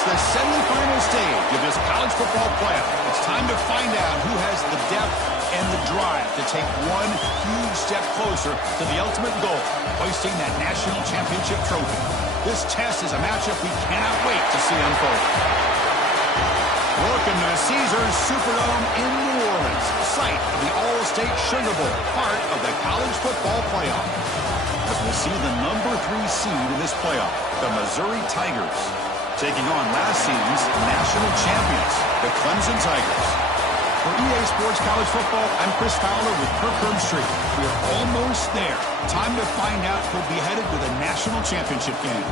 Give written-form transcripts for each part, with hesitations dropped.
It's the semifinal stage of this college football playoff. It's time to find out who has the depth and the drive to take one huge step closer to the ultimate goal, hoisting that national championship trophy. This test is a matchup we cannot wait to see unfold. Welcome to Caesars Superdome in New Orleans, site of the All-State Sugar Bowl, part of the college football playoff. As we'll see the number 3 seed in this playoff, the Missouri Tigers, taking on last season's national champions, the Clemson Tigers. For EA Sports College Football, I'm Chris Fowler with Kirk Herbstreit. We're almost there. Time to find out who'll be headed to the national championship game.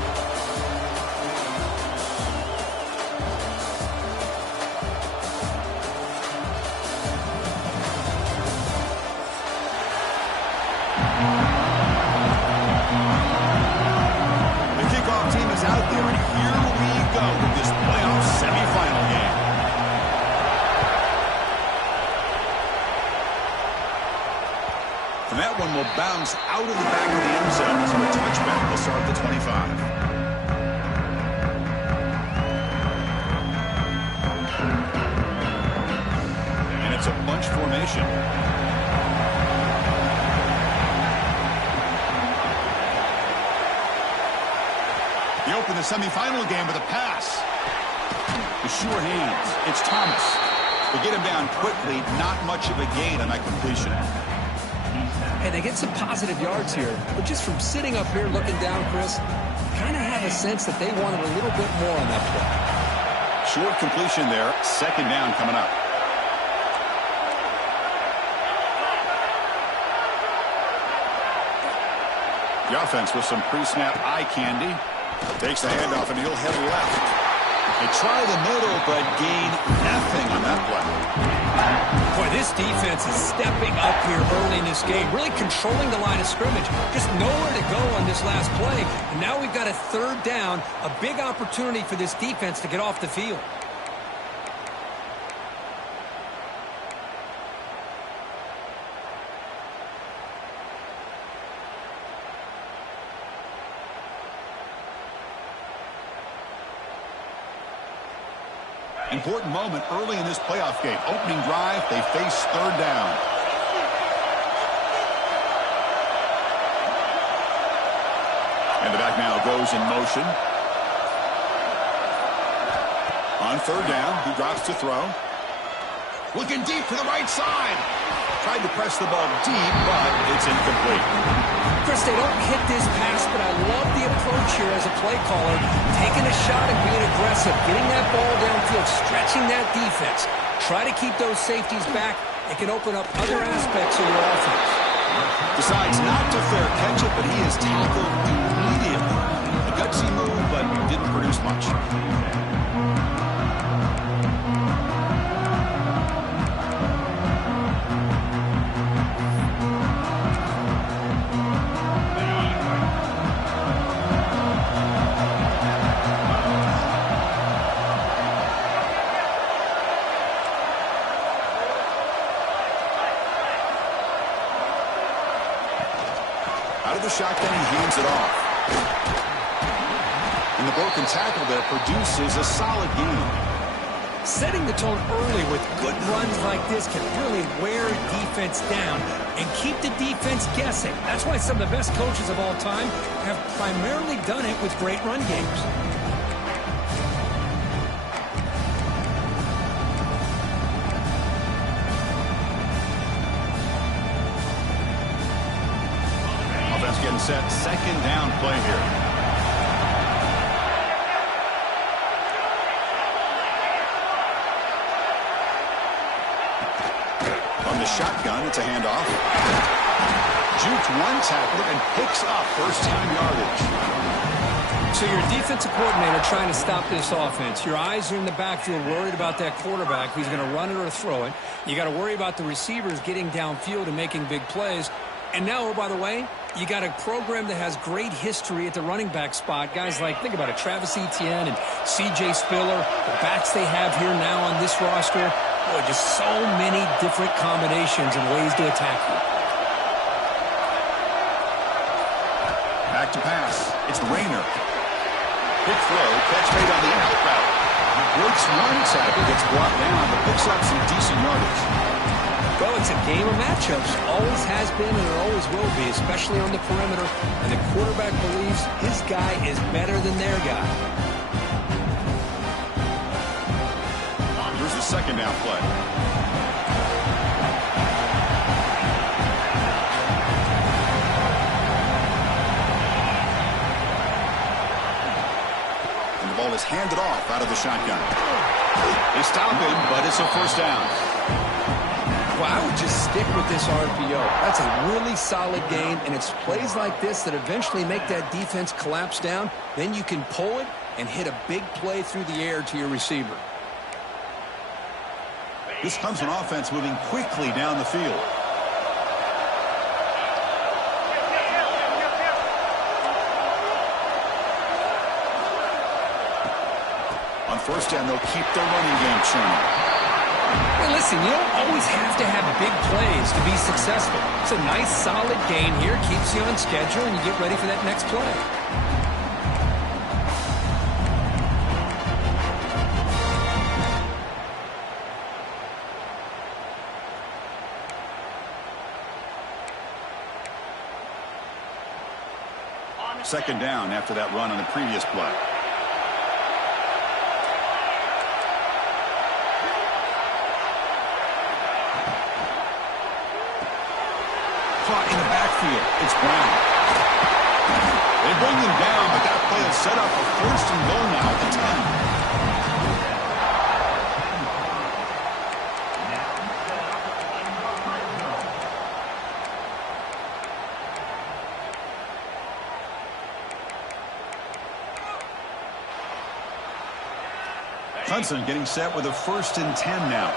Will bounce out of the back of the end zone, so a touchback will start at the 25. And it's a bunch formation. He opened the semifinal game with a pass. The sure hands. It's Thomas. They get him down quickly. Not much of a gain on that completion. And they get some positive yards here, but just from sitting up here looking down, Chris, kind of have a sense that they wanted a little bit more on that play. Short completion there. Second down coming up. The offense with some pre-snap eye candy. Takes the handoff and he'll head left. They try the middle, but gain nothing on that play. Boy, this defense is stepping up here early in this game, really controlling the line of scrimmage. Just nowhere to go on this last play. And now we've got a third down, a big opportunity for this defense to get off the field. Important moment early in this playoff game. Opening drive, they face third down. And the back now goes in motion. On third down, he drops to throw. Looking deep to the right side. Tried to press the ball deep, but it's incomplete. Chris, they don't hit this pass, but I love the approach here as a play caller. Taking a shot and being aggressive, getting that ball downfield, stretching that defense. Try to keep those safeties back. It can open up other aspects of your offense. Decides not to fair catch it, but he is tackled immediately. A gutsy move, but didn't produce much. Shotgun, he hands it off. And the broken tackle there produces a solid gain. Setting the tone early with good runs like this can really wear defense down and keep the defense guessing. That's why some of the best coaches of all time have primarily done it with great run games. Set second down play here. On the shotgun, it's a handoff. Jukes one tackler and picks up first down yardage. So your defensive coordinator trying to stop this offense. Your eyes are in the backfield, worried about that quarterback who's going to run it or throw it. You got to worry about the receivers getting downfield and making big plays. And now, oh, by the way, you got a program that has great history at the running back spot. Guys like, think about it, Travis Etienne and C.J. Spiller, the backs they have here now on this roster. Boy, just so many different combinations and ways to attack you. Back to pass. It's Rayner. Quick throw, catch made on the out route. He breaks one tackle, gets brought down, but picks up some decent yardage. Well, it's a game of matchups. Always has been and it always will be, especially on the perimeter. And the quarterback believes his guy is better than their guy. Here's the second down play. And the ball is handed off out of the shotgun. They stop him, but it's a first down. Well, I would just stick with this RPO. That's a really solid game, and it's plays like this that eventually make that defense collapse down. Then you can pull it and hit a big play through the air to your receiver. This Clemson offense moving quickly down the field. On first down, they'll keep their running game churning. Hey, listen, you don't always have to have big plays to be successful. It's a nice, solid game here. Keeps you on schedule, and you get ready for that next play. Second down after that run on the previous play. Caught in the backfield. It's Brown. They bring him down, but that play is set up for first and goal now at the 10. Clemson getting set with a first and 10 now.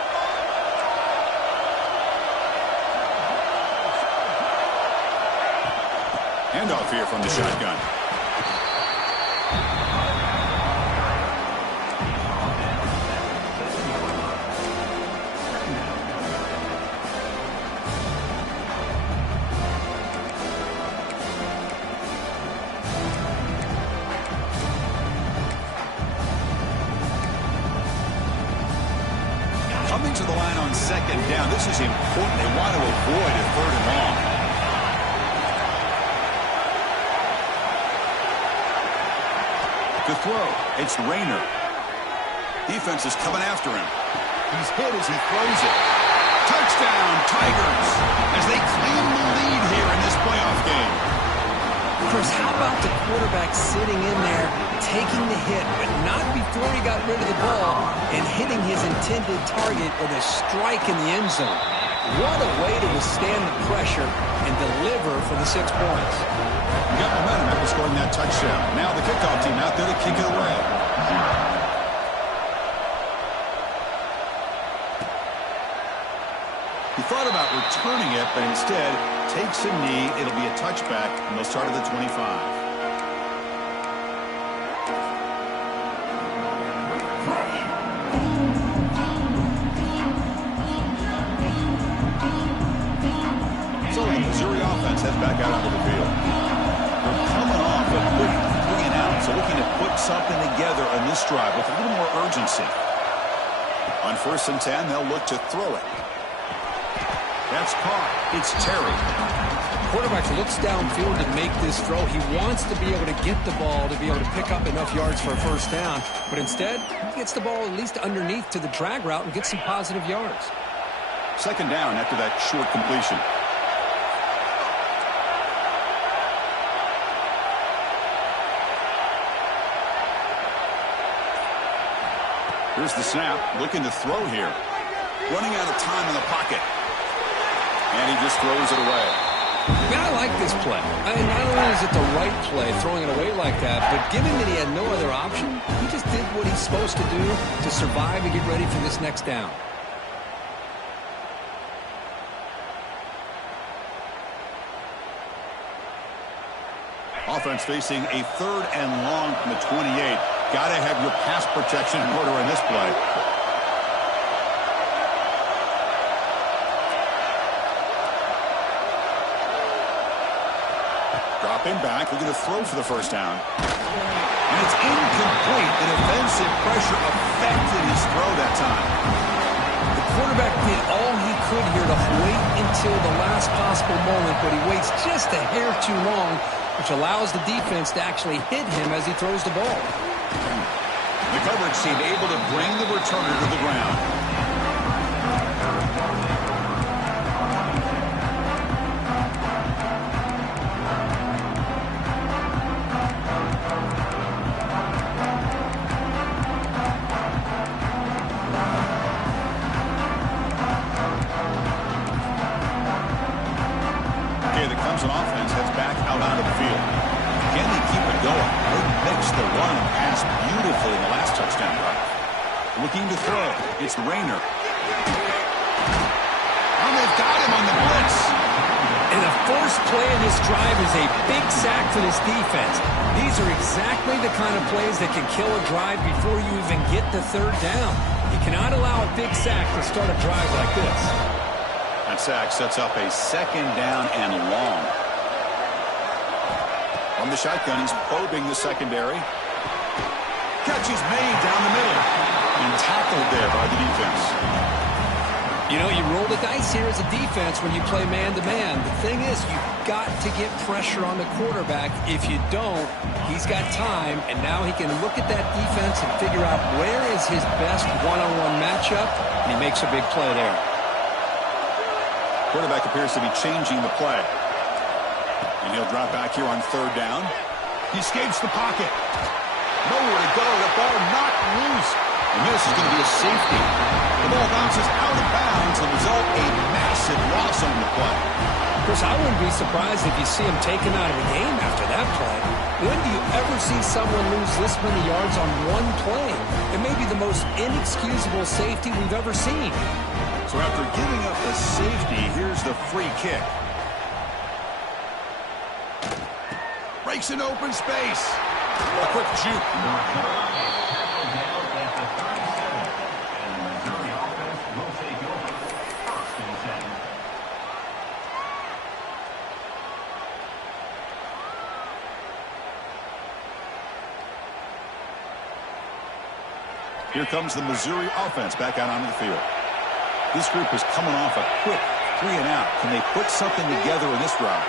Handoff here from the shotgun. Coming to the line on second down. This is important. They want to avoid a third and long. To throw, it's Rayner. Defense is coming after him. He's hit as he throws it. Touchdown, Tigers, as they claim the lead here in this playoff game. Chris, how about the quarterback sitting in there, taking the hit, but not before he got rid of the ball and hitting his intended target with a strike in the end zone? What a way to withstand the pressure and deliver for the 6 points. You got momentum after scoring that touchdown. Now the kickoff team out there to kick it away. He thought about returning it, but instead takes a knee. It'll be a touchback, and they'll start at the 25. So the Missouri offense heads back out onto the field. They're coming off a quick 3 and out, so looking to put something together on this drive with a little more urgency. On first and 10, they'll look to throw it. That's caught. It's Terry. Quarterback looks downfield to make this throw. He wants to be able to get the ball to be able to pick up enough yards for a first down. But instead, he gets the ball at least underneath to the drag route and gets some positive yards. Second down after that short completion. Here's the snap. Looking to throw here. Running out of time in the pocket. And he just throws it away. Man, I like this play. I mean, not only is it the right play, throwing it away like that, but given that he had no other option, he just did what he's supposed to do to survive and get ready for this next down. Offense facing a third and long from the 28. Got to have your pass protection in order in this play. Dropping back, looking to throw for the first down. And it's incomplete. The defensive pressure affected his throw that time. The quarterback did all he could here to wait until the last possible moment, but he waits just a hair too long, which allows the defense to actually hit him as he throws the ball. The coverage team able to bring the returner to the ground. Okay, the Clemson offense heads back out onto the field. Can they keep it going? They mixed the run and pass beautifully in the last touchdown drive. Looking to throw. It's Rayner. And they've got him on the blitz. And the first play of this drive is a big sack for this defense. These are exactly the kind of plays that can kill a drive before you even get the third down. You cannot allow a big sack to start a drive like this. That sack sets up a second down and long. From the shotgun, he's probing the secondary. Catch is made down the middle. And tackled there by the defense. You know, you roll the dice here as a defense when you play man-to-man. The thing is, you've got to get pressure on the quarterback. If you don't, he's got time, and now he can look at that defense and figure out where is his best one-on-one matchup, and he makes a big play there. Quarterback appears to be changing the play. And he'll drop back here on third down. He escapes the pocket. Nowhere to go. The ball knocked loose. And this is going to be a safety. The ball bounces out of bounds and result a massive loss on the play. Of course, I wouldn't be surprised if you see him taken out of the game after that play. When do you ever see someone lose this many yards on one play? It may be the most inexcusable safety we've ever seen. So after giving up the safety, here's the free kick. Breaks an open space. A quick juke. Here comes the Missouri offense back out onto the field. This group is coming off a quick 3-and-out. Can they put something together in this drive?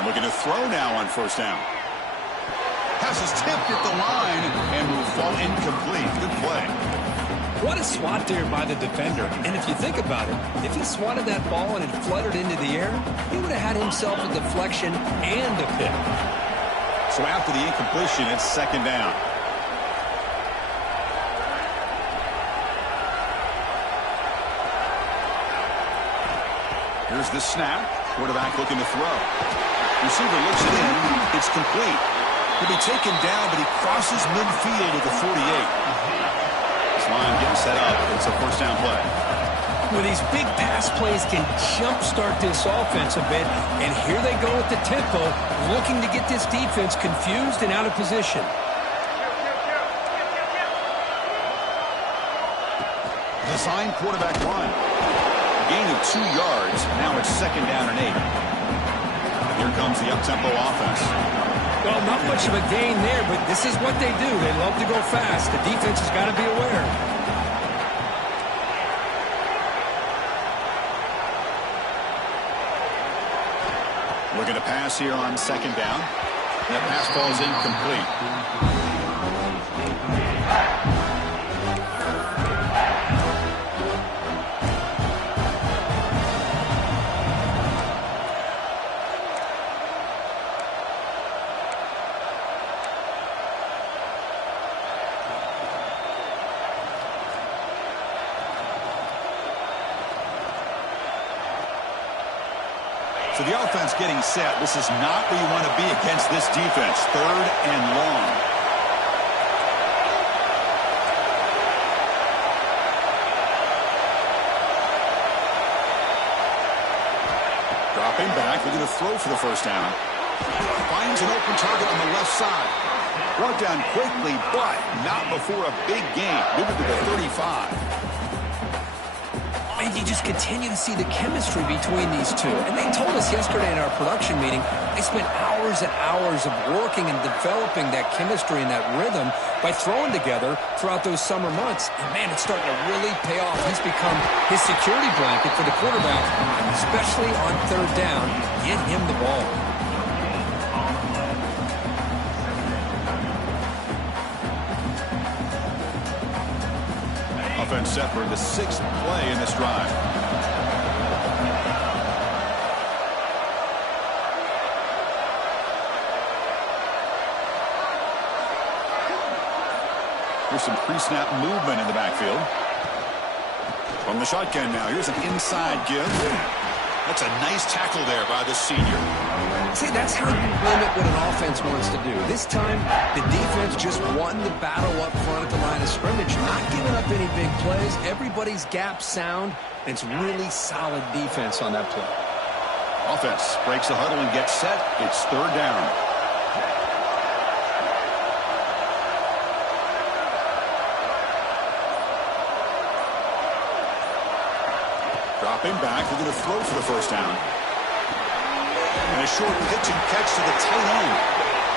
And looking to throw now on first down. Pass is tipped at the line and will fall incomplete. Good play. What a swat there by the defender. And if you think about it, if he swatted that ball and it fluttered into the air, he would have had himself a deflection and a pick. So after the incompletion, it's second down. Here's the snap. Quarterback looking to throw. Receiver looks it in. It's complete. He'll be taken down, but he crosses midfield at the 48. This line getting set up. It's a first down play. Well, these big pass plays can jumpstart this offense a bit, and here they go with the tempo, looking to get this defense confused and out of position. Design quarterback run. Gain of 2 yards. Now it's second down and 8. Here comes the up-tempo offense. Well, not much of a gain there, but this is what they do. They love to go fast. The defense has got to be aware. Looking to pass here on second down. That pass falls incomplete. So the offense getting set. This is not where you want to be against this defense. Third and long. Dropping back, looking to throw for the first down. Finds an open target on the left side. Brought down quickly, but not before a big gain. Moving to the 35. You you just continue to see the chemistry between these two. And they told us yesterday in our production meeting, they spent hours and hours of working and developing that chemistry and that rhythm by throwing together throughout those summer months. And, man, it's starting to really pay off. He's become his security blanket for the quarterback, especially on third down. Get him the ball. Offense set for the 6th play in this drive. Here's some pre-snap movement in the backfield. From the shotgun now, here's an inside give. That's a nice tackle there by the senior. See, that's how you limit what an offense wants to do. This time, the defense just won the battle up front at the line of scrimmage, not giving up any big plays. Everybody's gap sound, and it's really solid defense on that play. Offense breaks the huddle and gets set. It's third down. Dropping back, they're going to throw for the first down. And a short pitch and catch to the tight end.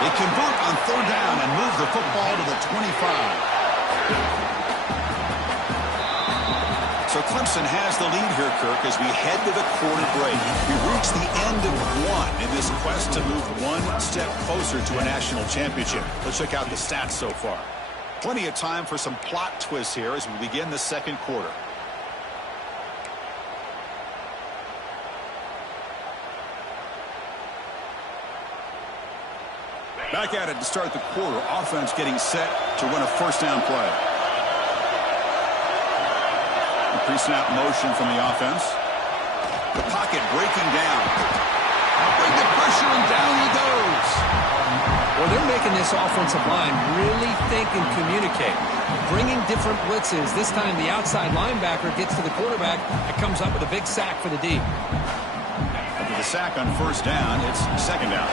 They convert on third down and move the football to the 25. So Clemson has the lead here, Kirk, as we head to the quarter break. We reach the end of one in this quest to move one step closer to a national championship. Let's check out the stats so far. Plenty of time for some plot twists here as we begin the second quarter. Back at it to start the quarter. Offense getting set to run a first down play. Pre-snap motion from the offense. The pocket breaking down. Bring the pressure and down he goes. Well, they're making this offensive line really think and communicate. Bringing different blitzes. This time the outside linebacker gets to the quarterback and comes up with a big sack for the D. After the sack on first down, it's second down.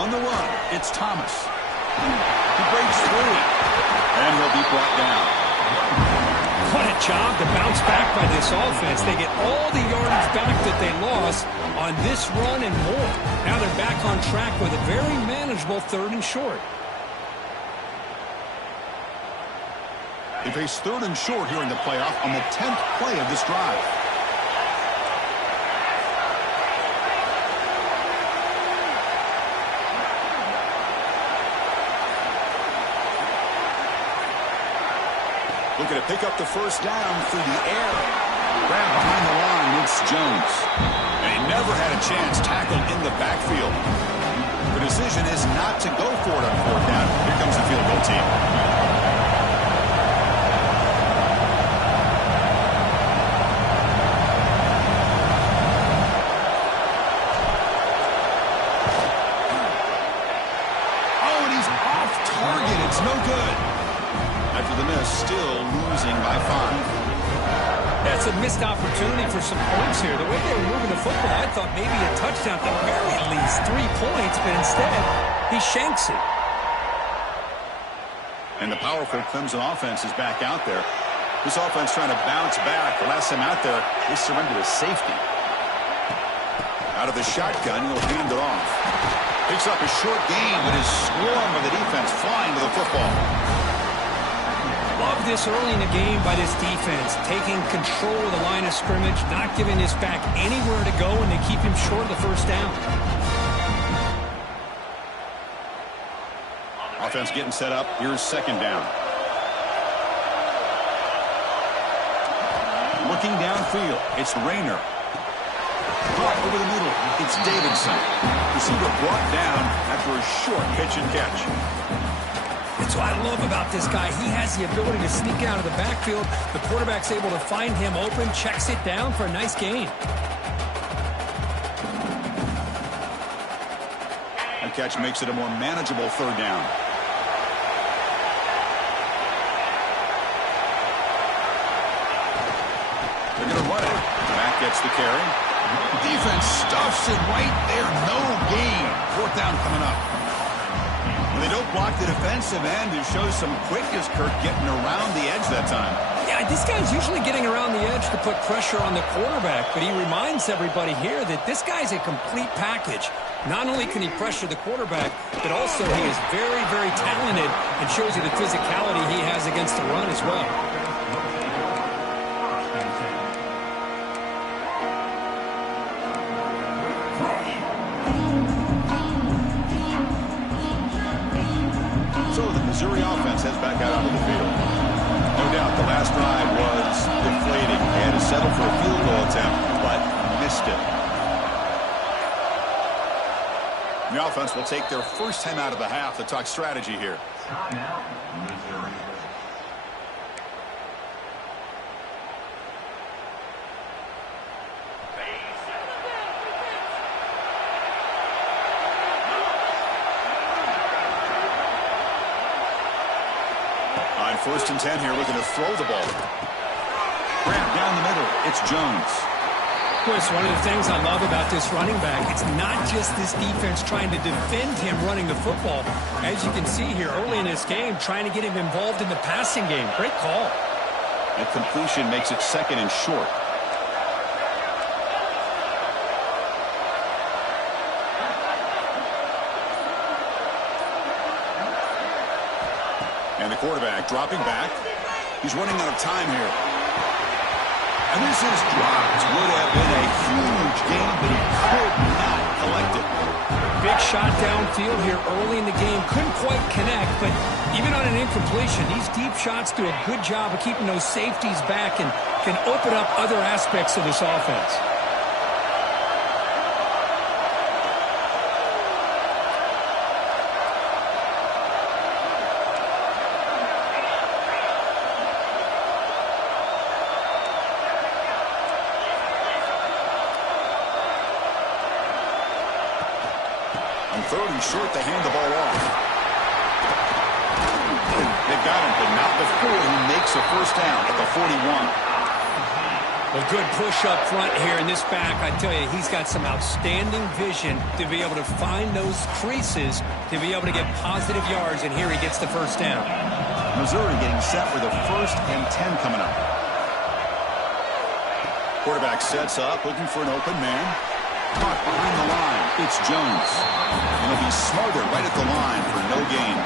On the run, it's Thomas. He breaks through, and he'll be brought down. What a job to bounce back by this offense. They get all the yardage back that they lost on this run and more. Now they're back on track with a very manageable third and short. They face third and short here in the playoff on the 10th play of this drive. Looking to pick up the first down through the air. Grabbed behind the line, it's Jones. And he never had a chance tackled in the backfield. The decision is not to go for it on fourth down. Here comes the field goal team. Oh, and he's off target. It's no good. After the miss, still losing by 5. That's a missed opportunity for some points here. The way they were moving the football, I thought maybe a touchdown, at the very least 3 points, but instead, he shanks it. And the powerful Clemson offense is back out there. This offense trying to bounce back. The last time out there, they surrendered a safety. Out of the shotgun, he'll hand it off. Picks up a short gain, but is swarmed by the defense flying to the football. Love this early in the game by this defense, taking control of the line of scrimmage, not giving this back anywhere to go, and they keep him short of the first down. Offense getting set up. Here's second down. Looking downfield, it's Rayner. Caught over the middle, it's Davidson. Receiver brought down after a short pitch and catch. That's what I love about this guy. He has the ability to sneak out of the backfield. The quarterback's able to find him open, checks it down for a nice gain. That catch makes it a more manageable third down. They're going to run it. Back gets the carry. Defense stuffs it right there. No gain. Fourth down coming up. When they don't block the defensive end, it shows some quickness, Kirk, getting around the edge that time. Yeah, this guy's usually getting around the edge to put pressure on the quarterback, but he reminds everybody here that this guy's a complete package. Not only can he pressure the quarterback, but also he is very, very talented and shows you the physicality he has against the run as well. So the Missouri offense heads back out onto the field. No doubt the last drive was deflating. They had to settle for a field goal attempt, but missed it. The offense will take their first time out of the half to talk strategy here. Timeout, Missouri. On 1st and 10 here, looking to throw the ball. Grant down the middle. It's Jones. Chris, one of the things I love about this running back, it's not just this defense trying to defend him running the football. As you can see here early in this game, trying to get him involved in the passing game. Great call. That completion makes it 2nd and short. And the quarterback dropping back. He's running out of time here. And this is dropped. Would have been a huge game, but he could not collect it. Big shot downfield here early in the game. Couldn't quite connect, but even on an incompletion, these deep shots do a good job of keeping those safeties back and can open up other aspects of this offense. On 3rd and short, they hand the ball off. They've got him, but not before he makes a first down at the 41. A good push up front here in this back. I tell you, he's got some outstanding vision to be able to find those creases, to be able to get positive yards, and here he gets the first down. Missouri getting set for the 1st and 10 coming up. Quarterback sets up, looking for an open man. Caught behind the line. It's Jones. And he'll be smothered right at the line for no gain.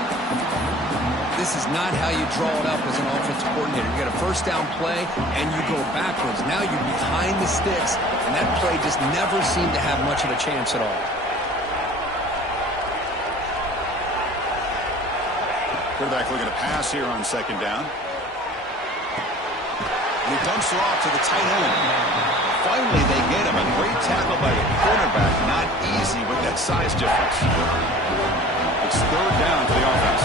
This is not how you draw it up as an offensive coordinator. You got a first down play, and you go backwards. Now you're behind the sticks, and that play just never seemed to have much of a chance at all. Quarterback looking to pass here on 2nd down. And he dumps it off to the tight end. Finally, they get him. A great tackle by the quarterback. Not easy with that size difference. It's 3rd down for the offense.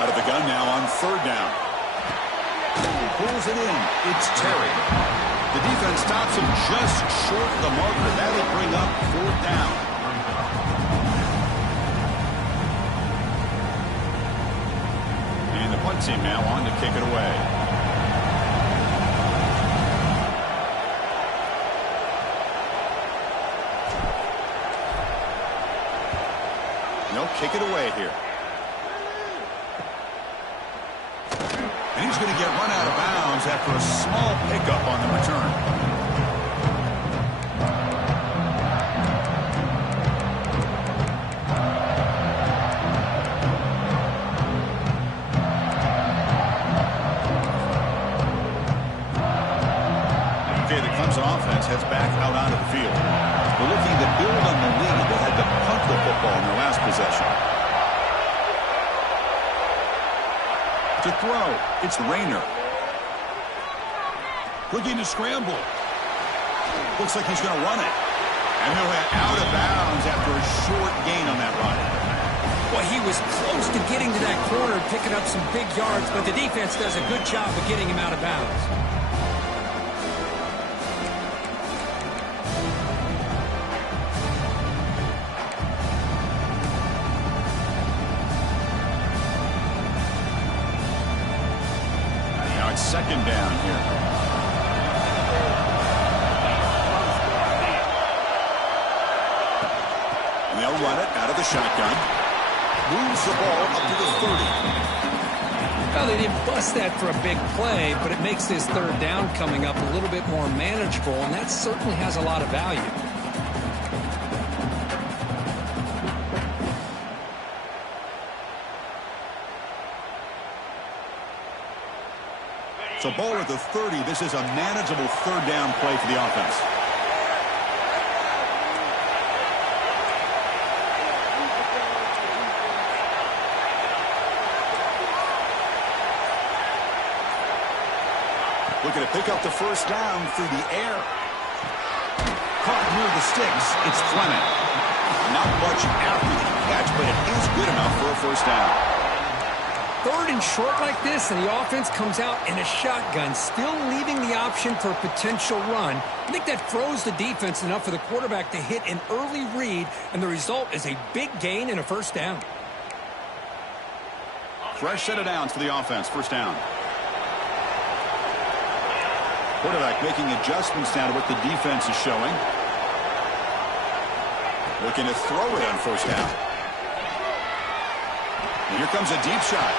Out of the gun now on 3rd down. Pulls it in. It's Terry. The defense stops him just short of the marker. That'll bring up 4th down. And the punt team now on to kick it away. They'll kick it away here. And he's going to get run out of bounds after a small pickup on the return. Okay, the Clemson offense heads back out onto the field. They're looking to build on the lead. They had to punt the football in their last possession. To throw, it's Rayner. Looking to scramble. Looks like he's going to run it. And he'll head out of bounds after a short gain on that run. Well, he was close to getting to that corner, picking up some big yards, but the defense does a good job of getting him out of bounds. second down here. And they'll run it out of the shotgun. Moves the ball up to the 30. Well, they didn't bust that for a big play, but it makes this third down coming up a little bit more manageable, and that certainly has a lot of value. So ball at the 30. This is a manageable third down play for the offense. Looking to pick up the first down through the air. Caught near the sticks. It's Fleming. Not much after the catch, but it is good enough for a first down. Third and short like this, and the offense comes out in a shotgun, still leaving the option for a potential run. I think that throws the defense enough for the quarterback to hit an early read, and the result is a big gain and a first down. Fresh set of downs for the offense. First down. Quarterback making adjustments now to what the defense is showing. Looking to throw it on first down. And here comes a deep shot.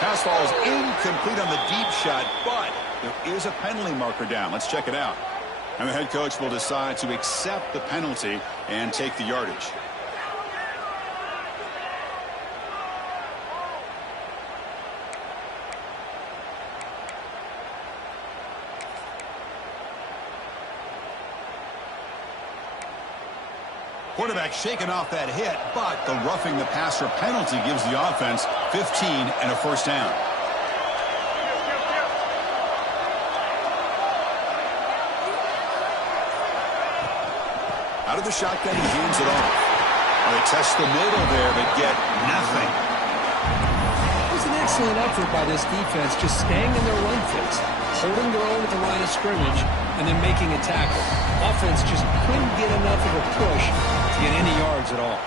Pass falls incomplete on the deep shot, but there is a penalty marker down. Let's check it out. And the head coach will decide to accept the penalty and take the yardage. Quarterback shaking off that hit, but the roughing the passer penalty gives the offense 15 and a first down. Out of the shotgun, he hands it off. Well, they test the middle there, but get nothing. It was an excellent effort by this defense, just staying in their run fits, holding their own at the line of scrimmage, and then making a tackle. Offense just couldn't get enough of a push to get any yards at all.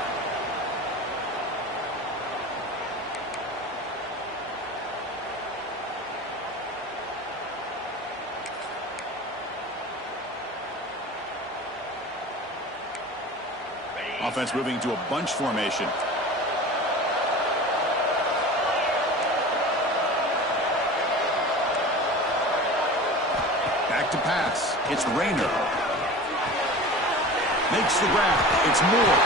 Offense moving to a bunch formation. Back to pass. It's Rayner. Makes the grab. It's Moore.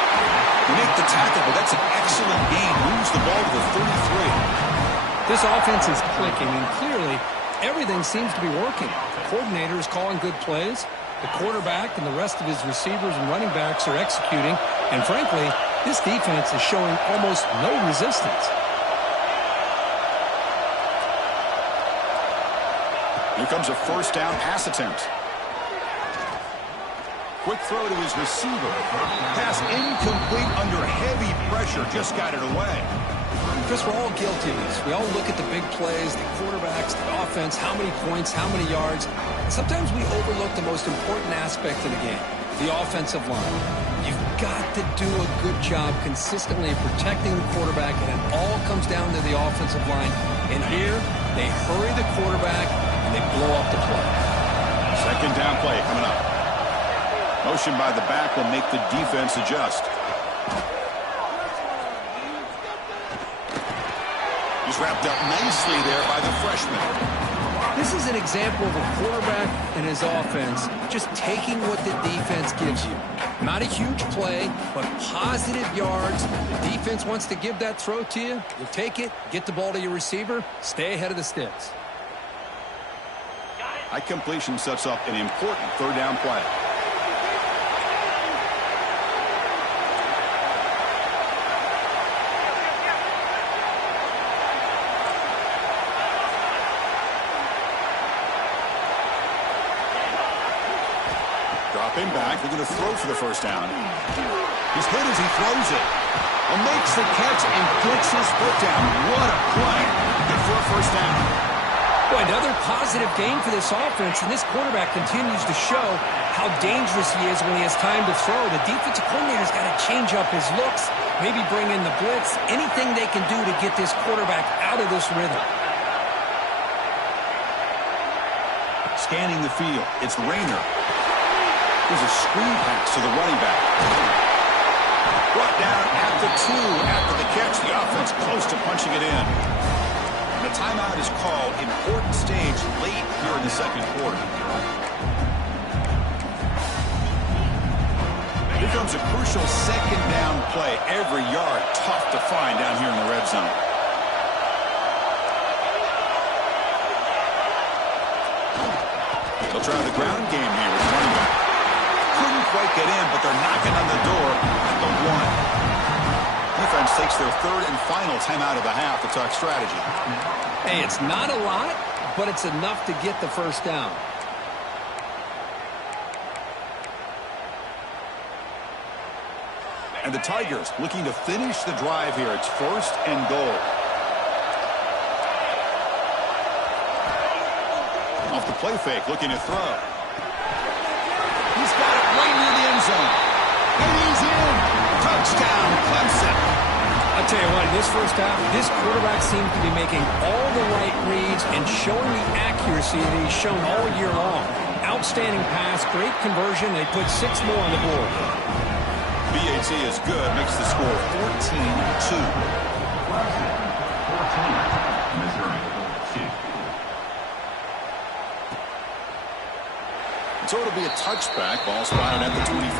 They make the tackle, but that's an excellent gain. Moves the ball to the 33. This offense is clicking, and clearly everything seems to be working. The coordinator is calling good plays. The quarterback and the rest of his receivers and running backs are executing. And frankly, this defense is showing almost no resistance. Here comes a first down pass attempt. Quick throw to his receiver. Pass incomplete under heavy pressure. Just got it away. Chris, we're all guilty of this. We all look at the big plays, the quarterbacks, the offense, how many points, how many yards. And sometimes we overlook the most important aspect of the game, the offensive line. You've got to do a good job consistently protecting the quarterback, and it all comes down to the offensive line. And here, they hurry the quarterback, and they blow up the play. Second down play coming up. Motion by the back will make the defense adjust. He's wrapped up nicely there by the freshman. This is an example of a quarterback and his offense just taking what the defense gives you. Not a huge play, but positive yards. The defense wants to give that throw to you. You take it, get the ball to your receiver, stay ahead of the sticks. High completion sets up an important third down play. Dropping back, they're going to throw for the first down. He's hit as he throws it. And makes the catch and gets his foot down. What a play. Good for a first down. Boy, another positive gain for this offense, and this quarterback continues to show how dangerous he is when he has time to throw. The defensive coordinator's got to change up his looks, maybe bring in the blitz, anything they can do to get this quarterback out of this rhythm. Scanning the field, it's Rayner. There's a screen pass to the running back. Brought down at the 2 after the catch. The offense close to punching it in. The timeout is called. Important stage late here in the second quarter. Here comes a crucial second down play. Every yard tough to find down here in the red zone. They'll try the ground game here with the running back. Couldn't quite get in, but they're knocking on the door at the 1. Defense takes their third and final timeout of the half to talk strategy. Hey, it's not a lot, but it's enough to get the first down. And the Tigers looking to finish the drive here. It's first and goal. Off the play fake, looking to throw. He's got it right near the end zone. And he's in. Touchdown, Clemson. I'll tell you what, in this first half, this quarterback seems to be making all the right reads and showing the accuracy that he's shown all year long. Outstanding pass, great conversion. They put 6 more on the board. BAT is good, makes the score 14-2. 14, Missouri 2. So it'll be a touchback. Ball spotted at the 25.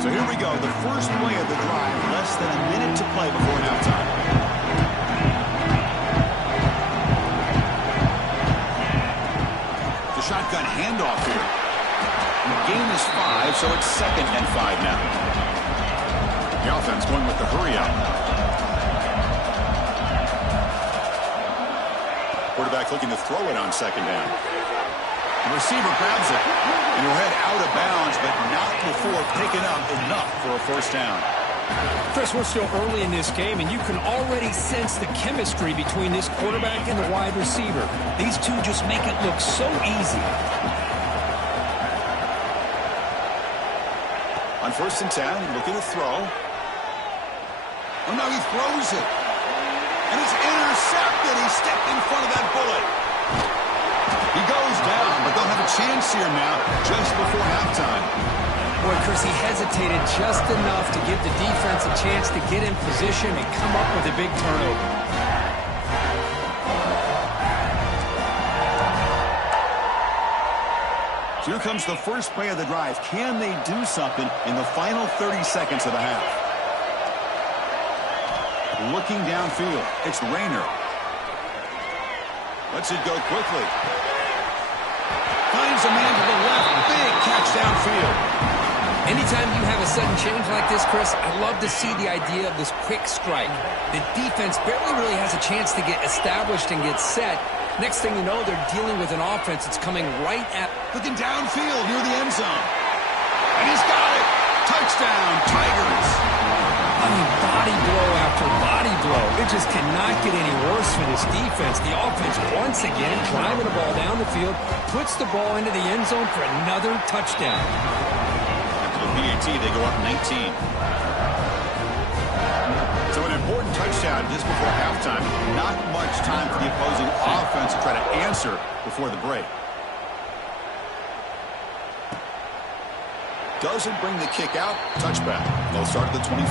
So here we go. The first play of the drive. Less than a minute to play before halftime. The shotgun handoff here. The gain is 5, so it's 2nd and 5 now. The offense going with the hurry up. Quarterback looking to throw it on 2nd down. The receiver grabs it, and he'll head out of bounds, but not before picking up enough for a first down. Chris, we're still early in this game, and you can already sense the chemistry between this quarterback and the wide receiver. These two just make it look so easy. On 1st and 10, looking to throw. Oh, no, he throws it. And it's intercepted. He stepped in front of that bullet. He goes down, but they'll have a chance here now just before halftime. Boy, Chris, he hesitated just enough to give the defense a chance to get in position and come up with a big turnover. So here comes the first play of the drive. Can they do something in the final 30 seconds of the half? Looking downfield, it's Rayner. Lets it go quickly. Finds a man to the left. Big catch downfield. Anytime you have a sudden change like this, Chris, I love to see the idea of this quick strike. The defense barely really has a chance to get established and get set. Next thing you know, they're dealing with an offense that's coming right at... Looking downfield near the end zone. And he's got it. Touchdown, Tigers. I mean, body blow after body blow. It just cannot get any worse for this defense. The offense, once again, driving the ball down the field, puts the ball into the end zone for another touchdown. After the PAT, they go up 19. So an important touchdown just before halftime. Not much time for the opposing offense to try to answer before the break. Doesn't bring the kick out. Touchback. They'll start at the 25.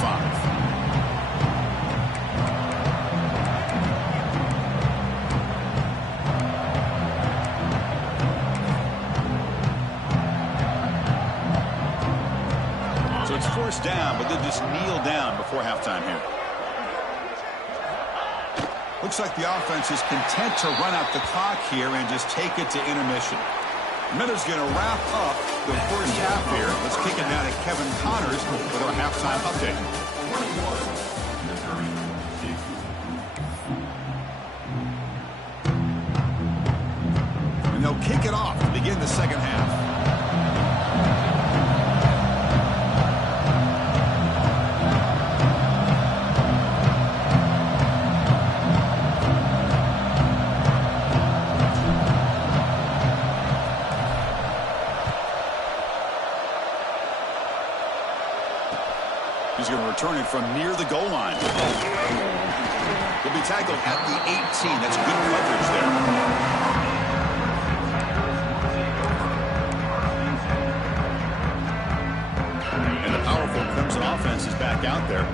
So it's first down, but they'll just kneel down before halftime here. Looks like the offense is content to run out the clock here and just take it to intermission. Miller's going to wrap up the first half here. Let's kick it down to Kevin Connors with our halftime update. And they'll kick it off to begin the second half. He's going to return it from near the goal line. He'll be tackled at the 18. That's good coverage there. And the powerful Clemson offense is back out there.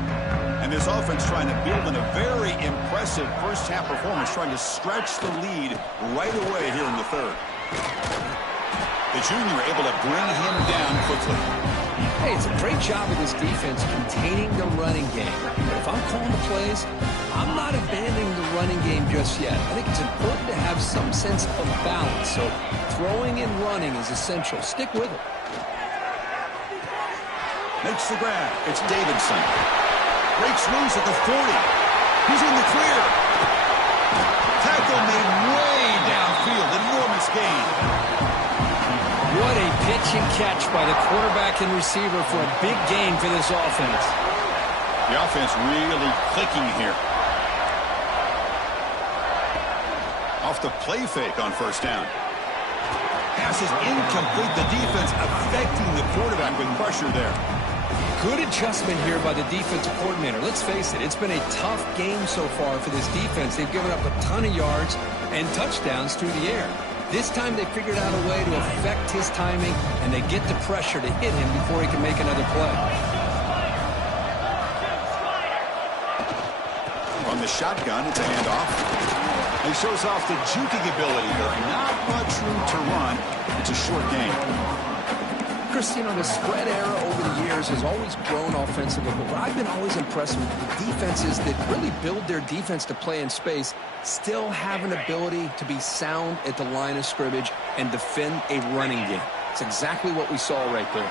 And this offense trying to build in a very impressive first-half performance, trying to stretch the lead right away here in the third. The junior able to bring him down quickly. Hey, it's a great job of this defense containing the running game. But if I'm calling the plays, I'm not abandoning the running game just yet. I think it's important to have some sense of balance. So throwing and running is essential. Stick with it. Makes the grab. It's Davidson. Breaks loose at the 40. He's in the clear. Tackle made way downfield. Enormous gain. What a pitch and catch by the quarterback and receiver for a big gain for this offense. The offense really clicking here. Off the play fake on first down. Pass is incomplete. The defense affecting the quarterback with pressure there. Good adjustment here by the defensive coordinator. Let's face it, it's been a tough game so far for this defense. They've given up a ton of yards and touchdowns through the air. This time they figured out a way to affect his timing, and they get the pressure to hit him before he can make another play. On the shotgun, it's a handoff. He shows off the juking ability there. Not much room to run. It's a short game. Chris, you know, the spread era over the years has always grown offensively, but what I've been always impressed with the defenses that really build their defense to play in space still have an ability to be sound at the line of scrimmage and defend a running game. It's exactly what we saw right there.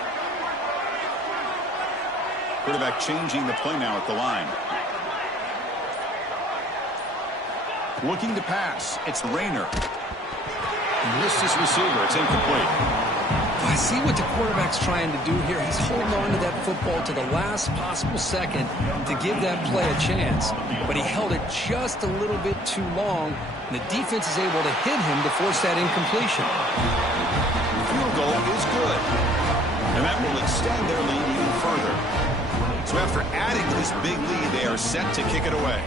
Quarterback changing the play now at the line. Looking to pass. It's Rayner. Missed his receiver. It's incomplete. I see what the quarterback's trying to do here. He's holding on to that football to the last possible second to give that play a chance. But he held it just a little bit too long, and the defense is able to hit him to force that incompletion. Field goal is good. And that will extend their lead even further. So after adding to this big lead, they are set to kick it away.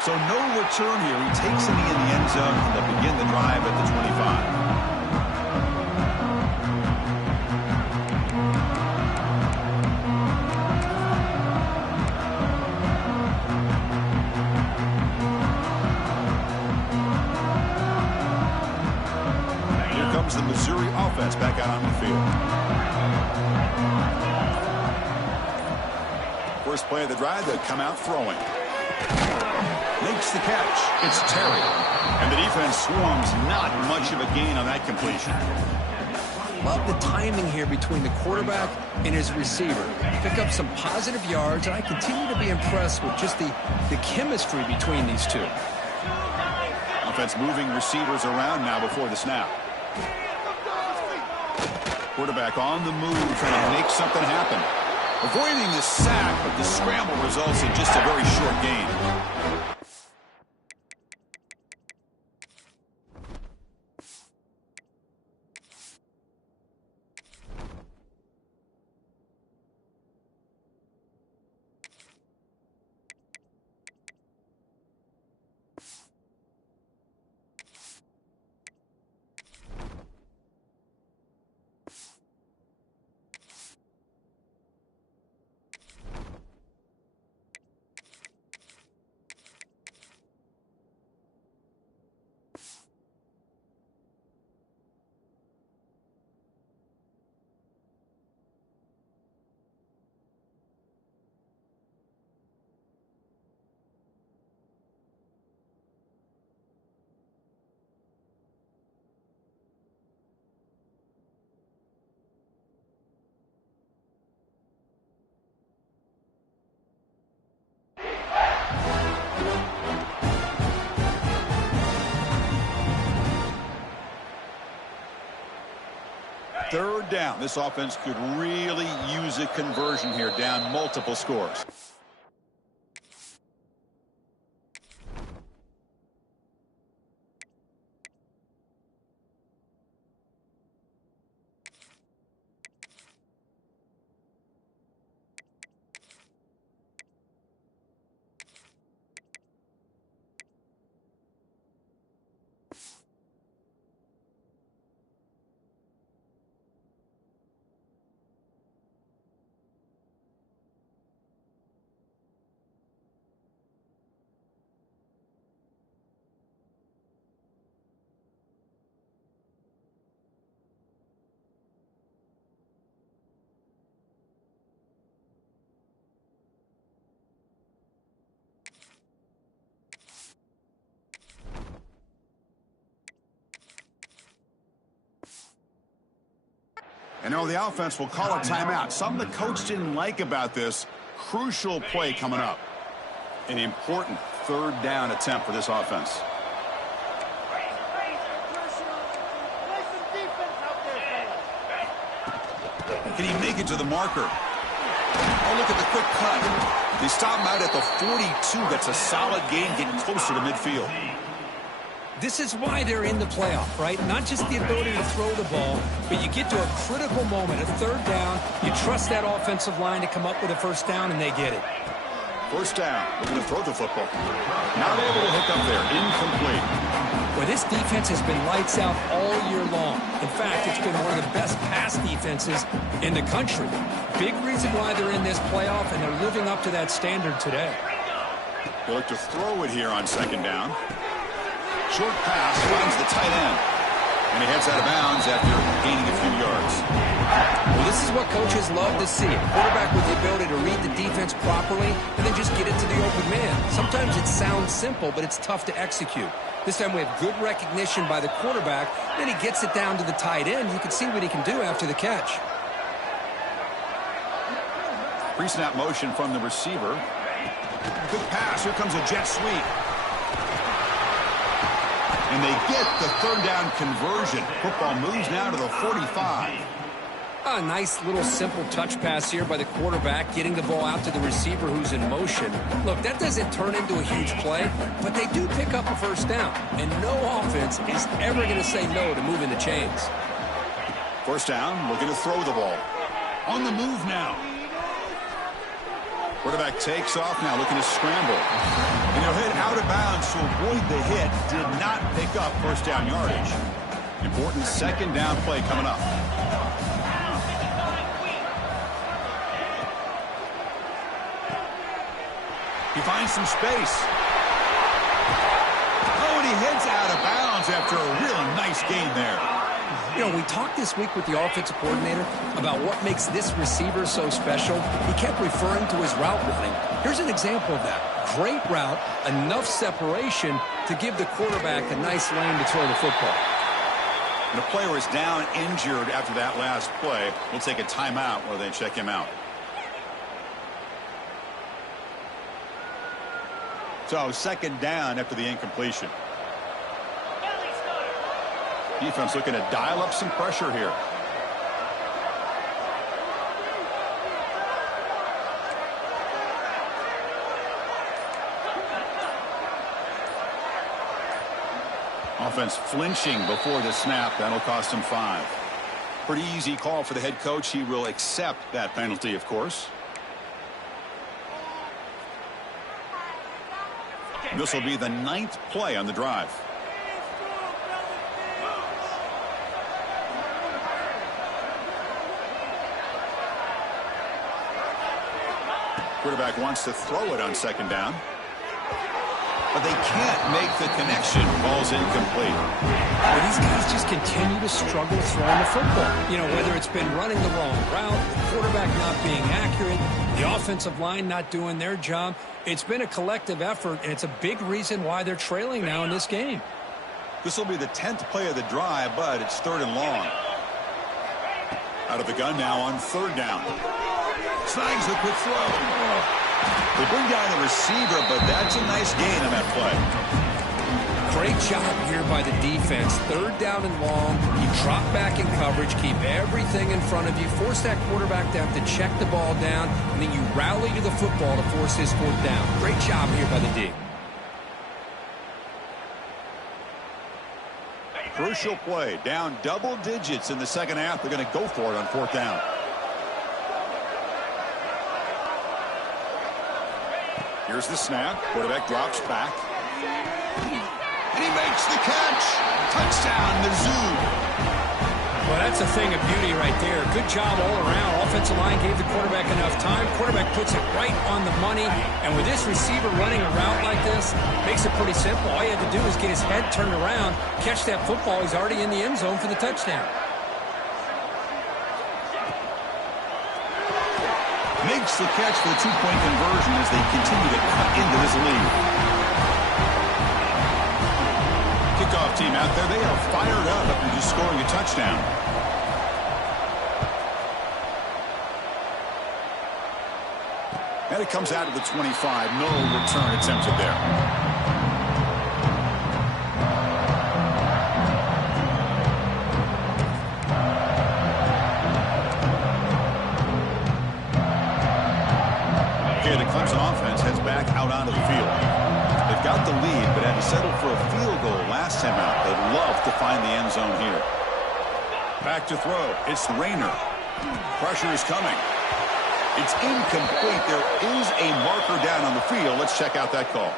So no return here. He takes a knee in the end zone, and they'll begin the drive at the 25. Here comes the Missouri offense back out on the field. First play of the drive, they'll come out throwing. Makes the catch. It's Terry. And the defense swarms. Not much of a gain on that completion. Love the timing here between the quarterback and his receiver. Pick up some positive yards, and I continue to be impressed with just the chemistry between these two. Offense moving receivers around now before the snap. Quarterback on the move, trying to make something happen. Avoiding the sack, but the scramble results in just a very short gain. Third down. This offense could really use a conversion here, down multiple scores. And now the offense will call a timeout. Something the coach didn't like about this. Crucial play coming up. An important third down attempt for this offense. Can he make it to the marker? Oh, look at the quick cut. They stop him out at the 42. That's a solid gain, getting closer to midfield. This is why they're in the playoff, right? Not just the ability to throw the ball, but you get to a critical moment, a third down. You trust that offensive line to come up with a first down, and they get it. First down, looking to throw the football. Not able to hook up there, incomplete. Well, this defense has been lights out all year long. In fact, it's been one of the best pass defenses in the country. Big reason why they're in this playoff, and they're living up to that standard today. They look to throw it here on second down. Short pass finds the tight end. And he heads out of bounds after gaining a few yards. Well, this is what coaches love to see. A quarterback with the ability to read the defense properly and then just get it to the open man. Sometimes it sounds simple, but it's tough to execute. This time we have good recognition by the quarterback. Then he gets it down to the tight end. You can see what he can do after the catch. Pre-snap motion from the receiver. Good pass. Here comes a jet sweep. And they get the third down conversion. Football moves now to the 45. A nice little simple touch pass here by the quarterback, getting the ball out to the receiver who's in motion. Look, that doesn't turn into a huge play, but they do pick up a first down. And no offense is ever going to say no to moving the chains. First down, looking to throw the ball. On the move now. Quarterback takes off now, looking to scramble. And he'll hit out of bounds to avoid the hit. Did not pick up first down yardage. Important second down play coming up. He finds some space. Oh, and he heads out of bounds after a real nice gain there. You know, we talked this week with the offensive coordinator about what makes this receiver so special. He kept referring to his route running. Here's an example of that. Great route, enough separation to give the quarterback a nice lane to throw the football. And the player is down injured after that last play. We'll take a timeout while they check him out. So second down after the incompletion. Defense looking to dial up some pressure here. Offense flinching before the snap. That'll cost him 5. Pretty easy call for the head coach. He will accept that penalty, of course. This will be the 9th play on the drive. Quarterback wants to throw it on second down. But they can't make the connection. Ball's incomplete. Well, these guys just continue to struggle throwing the football. You know, whether it's been running the wrong route, the quarterback not being accurate, the offensive line not doing their job. It's been a collective effort, and it's a big reason why they're trailing now in this game. This will be the 10th play of the drive, but it's third and long. Out of the gun now on third down. Snags the quick throw. They bring down the receiver, but that's a nice gain on that play. Great job here by the defense. Third down and long. You drop back in coverage, keep everything in front of you, force that quarterback to have to check the ball down, and then you rally to the football to force his fourth down. Great job here by the D. Crucial play. Down double digits in the second half. They're going to go for it on fourth down. Here's the snap. Quarterback drops back. And he makes the catch. Touchdown, Mizzou. Well, that's a thing of beauty right there. Good job all around. Offensive line gave the quarterback enough time. Quarterback puts it right on the money. And with this receiver running a route like this, makes it pretty simple. All you have to do is get his head turned around, catch that football. He's already in the end zone for the touchdown. Makes the catch for the two-point conversion as they continue to cut into this lead. Kickoff team out there, they are fired up after just scoring a touchdown. And it comes out of the 25. No return attempted there. Okay, the Clemson offense heads back out onto the field. They've got the lead, but had to settle for a field goal last time out. They'd love to find the end zone here. Back to throw. It's Rayner. Pressure is coming. It's incomplete. There is a marker down on the field. Let's check out that call.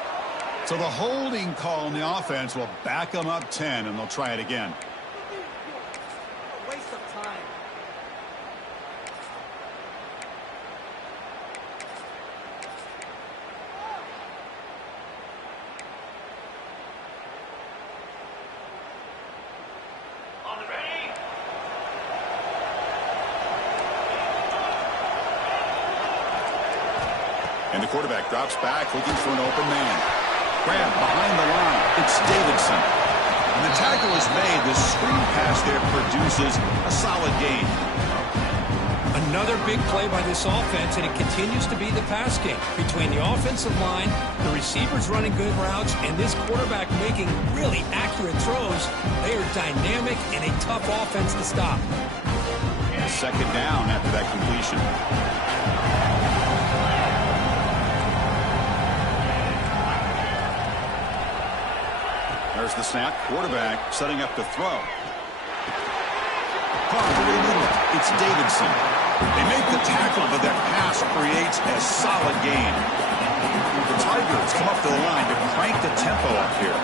So the holding call on the offense will back them up 10, and they'll try it again. Waste of time. And the quarterback drops back, looking for an open man. Grab behind the line. It's Davidson. And the tackle is made. The screen pass there produces a solid gain. Another big play by this offense, and it continues to be the pass game. Between the offensive line, the receivers running good routes, and this quarterback making really accurate throws, they are dynamic and a tough offense to stop. Second down after that completion. There's the snap. Quarterback setting up to throw. It's Davidson. They make the tackle, but that pass creates a solid gain. The Tigers come up to the line to crank the tempo up here.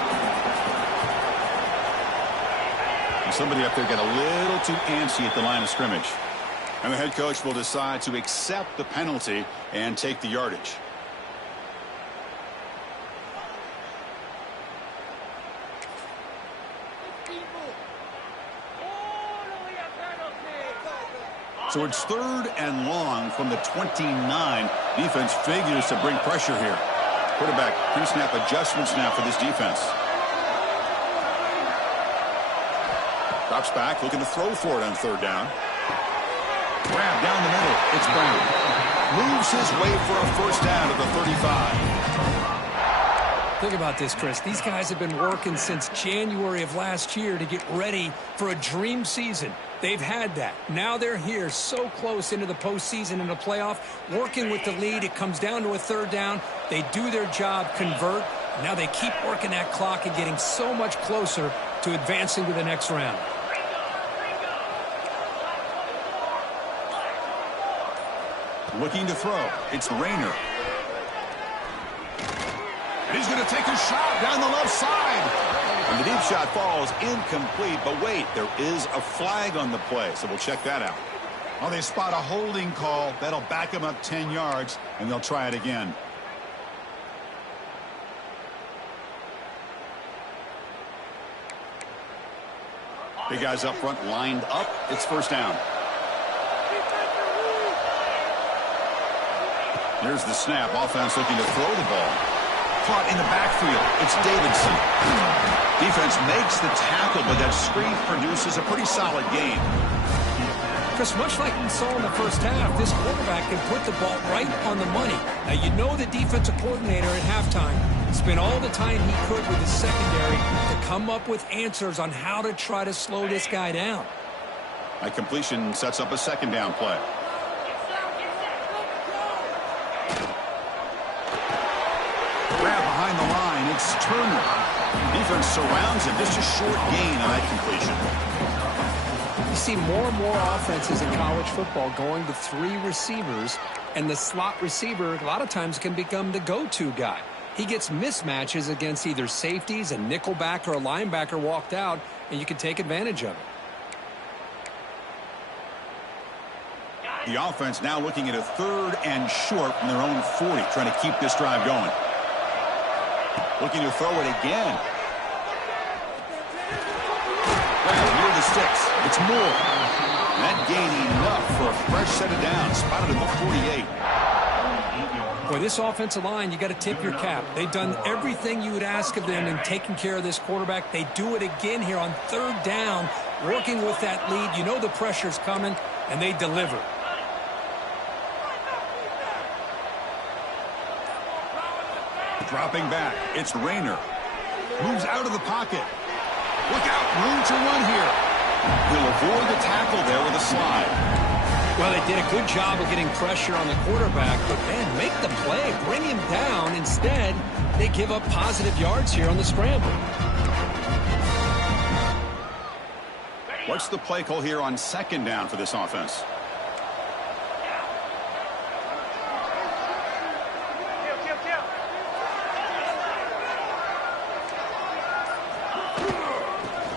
And somebody up there got a little too antsy at the line of scrimmage. And the head coach will decide to accept the penalty and take the yardage. So it's third and long from the 29. Defense figures to bring pressure here. Quarterback pre-snap adjustments now for this defense. Drops back, looking to throw for it on third down. Grab down the middle. It's Brown. Moves his way for a first down at the 35. Think about this, Chris. These guys have been working since January of last year to get ready for a dream season. They've had that. Now they're here so close into the postseason and the playoff, working with the lead. It comes down to a third down. They do their job, convert. Now they keep working that clock and getting so much closer to advancing to the next round. Looking to throw. It's Rayner. And he's going to take a shot down the left side. And the deep shot falls incomplete. But wait, there is a flag on the play, so we'll check that out. Well, they spot a holding call. That'll back them up 10 yards, and they'll try it again. Big guys up front lined up. It's first down. Here's the snap. Offense looking to throw the ball. Caught in the backfield. It's Davidson. Defense makes the tackle, but that screen produces a pretty solid gain. Chris, much like we saw in the first half, this quarterback can put the ball right on the money. Now, you know the defensive coordinator at halftime spent all the time he could with his secondary to come up with answers on how to try to slow this guy down. That completion sets up a second down play. Grab behind the line. It's Turner. Defense surrounds him. Just a short gain on that completion. You see more and more offenses in college football going to three receivers, and the slot receiver a lot of times can become the go-to guy. He gets mismatches against either safeties, a nickelback, or a linebacker walked out, and you can take advantage of it. The offense now looking at a third and short from their own 40, trying to keep this drive going. Looking to throw it again. Near the sticks. It's Moore. That gain enough for a fresh set of downs. Spotted at the 48. Boy, this offensive line, you got to tip your cap. They've done everything you would ask of them in taking care of this quarterback. They do it again here on third down, working with that lead. You know the pressure's coming, and they deliver. Dropping back, it's Rayner. Moves out of the pocket. Look out, room to run here. He'll avoid the tackle there with a slide. Well, they did a good job of getting pressure on the quarterback, but, man, make the play, bring him down. Instead, they give up positive yards here on the scramble. What's the play call here on second down for this offense?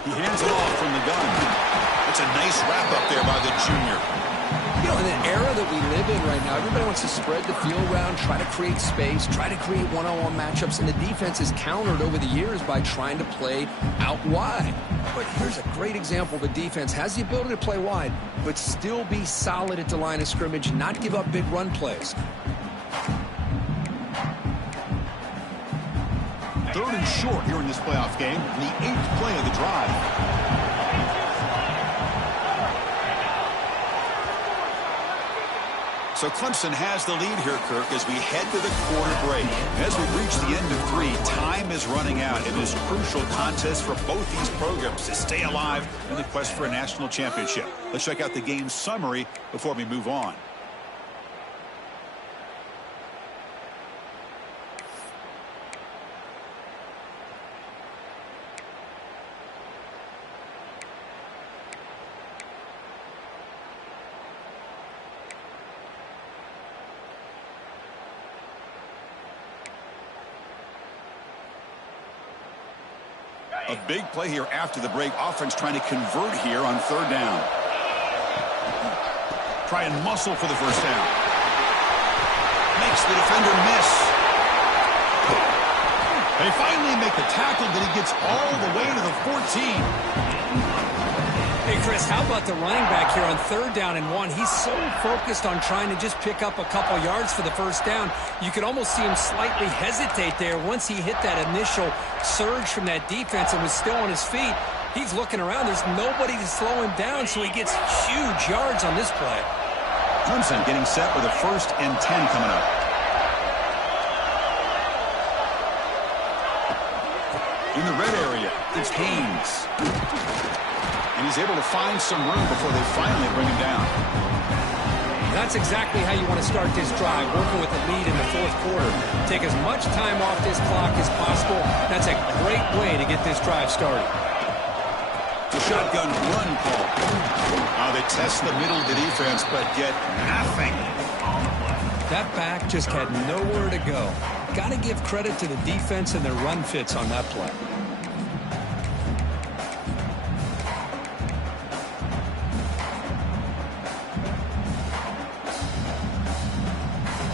He hands it off from the gun. It's a nice wrap-up there by the junior. You know, in the era that we live in right now, everybody wants to spread the field around, try to create space, try to create one-on-one matchups, and the defense is countered over the years by trying to play out wide. But here's a great example. The defense has the ability to play wide, but still be solid at the line of scrimmage, not give up big run plays. Third and short here in this playoff game, the 8th play of the drive. So Clemson has the lead here, Kirk, as we head to the quarter break. As we reach the end of 3, time is running out in this crucial contest for both these programs to stay alive in the quest for a national championship. Let's check out the game summary before we move on. A big play here after the break. Offense trying to convert here on third down. Try and muscle for the first down. Makes the defender miss. They finally make the tackle, but he gets all the way to the 14. Hey, Chris, how about the running back here on third down and 1? He's so focused on trying to just pick up a couple yards for the first down. You could almost see him slightly hesitate there once he hit that initial surge from that defense and was still on his feet. He's looking around. There's nobody to slow him down, so he gets huge yards on this play. Clemson getting set with a 1st and 10 coming up. In the red area, it's Haynes. And he's able to find some room before they finally bring him down. That's exactly how you want to start this drive, working with the lead in the 4th quarter. Take as much time off this clock as possible. That's a great way to get this drive started. The shotgun run call. Now they test the middle of the defense, but get nothing. That back just had nowhere to go. Got to give credit to the defense and their run fits on that play.